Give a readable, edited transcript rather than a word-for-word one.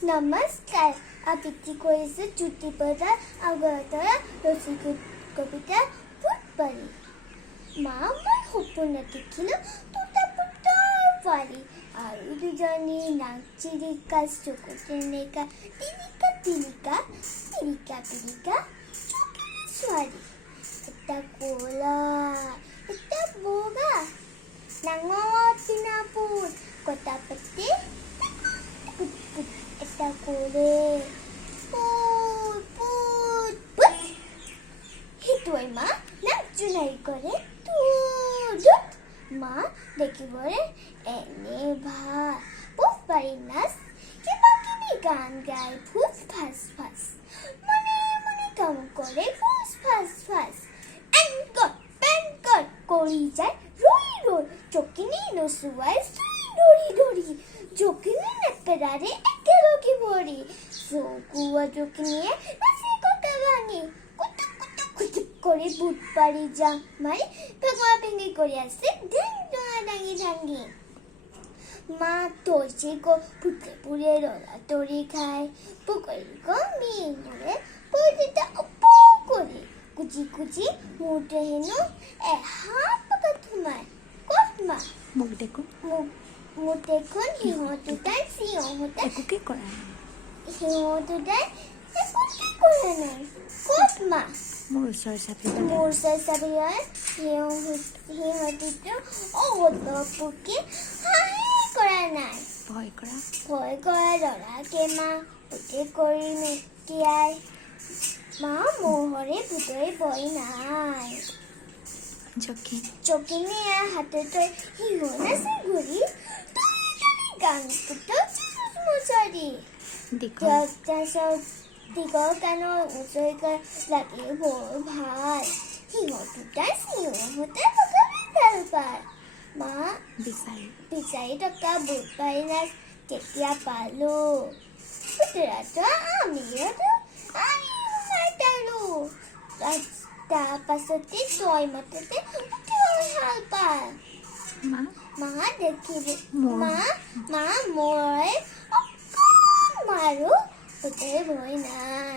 নমস্কাৰ আবৃত্তি কৰিছে জ্যোতি প্ৰধান আগৰতৰা ৰচিক কবিতা ফুটবাৰী মা মই সপোন দেখিলোঁ দুটা পুতৰ পোৱালি আৰু দুজনী নাক চিৰিকা চকু তেনেকা টিলিকা টিলিকা পিৰিকা পিৰিকা চকুৰে ছোৱালী এটা ক'লা এটা বগা ডাঙৰ পিনাপুৰ কটা পাতি এটা কৰে পুত পুত পুত সেইটোৱে মা নাক জোনাৰি কৰে তুত মা দেখিবৰে এনে ভাল ফুটবাৰী নাচ কিবা কিবি গান গাই ফুচ ফাচ ফাচ মনে মনে কাম কৰে ফুচ ফাচ ফাচ এংকট পেংকট কৰি যায় ৰৈ ৰৈ চকিনি নচুৱাই ধৰি ধৰি চকিনি নেপেৰাৰে একেলগে ভৰি চকুৱা চকিনিয়ে নাচি কটা ভাঙি কুটুক কুটুক কুটুক কৰি বুট পাৰি যাম মাৰি ভেঙা ভেঙি কৰি আছে ডেং ডঙা ডাঙি ডাঙি মা তৈছে গো ফুটে পুৰে ৰলা তৰি খাই পুকৰি গমি নৰে পইটা উপো কৰি কুচি কুচি মুঠে হেনো এহাত পকাত সোমাই ক'ত মা মোক দেখোন মোক দেখোন সিহঁত দুটাই সিহঁতে একোকে কৰা সিহঁত দুটাই একোকে কৰা নাই ক'ত মা মোৰ ওচৰ চাপিবলৈ মোৰ চাবিয়াৰ সিহঁতিতো অতপুকি হাঁহি কৰা নাই ভয় কৰা ল'ৰাকে মা গোটেই কৰি মেটিয়াই মা মোহৰে ভুতৰে বই নাই চকিনিয়া হাতে তই সিহঁত আছে ঘূৰি গান মচাৰি দীঘল গানৰ ওচৰিকাৰ লাগি বৰ ভাল সিহঁত দুটাই সিহঁতে ভাল পায় মা বিচাৰি থকা বুট পাৰি নাচ তেতিয়া পালো পুতৰাটো আমিও তাৰ পাছতে তই মততে ভাল পায় মা দেখিব মা মই অকণ মাৰো গোটেই ভয় নাই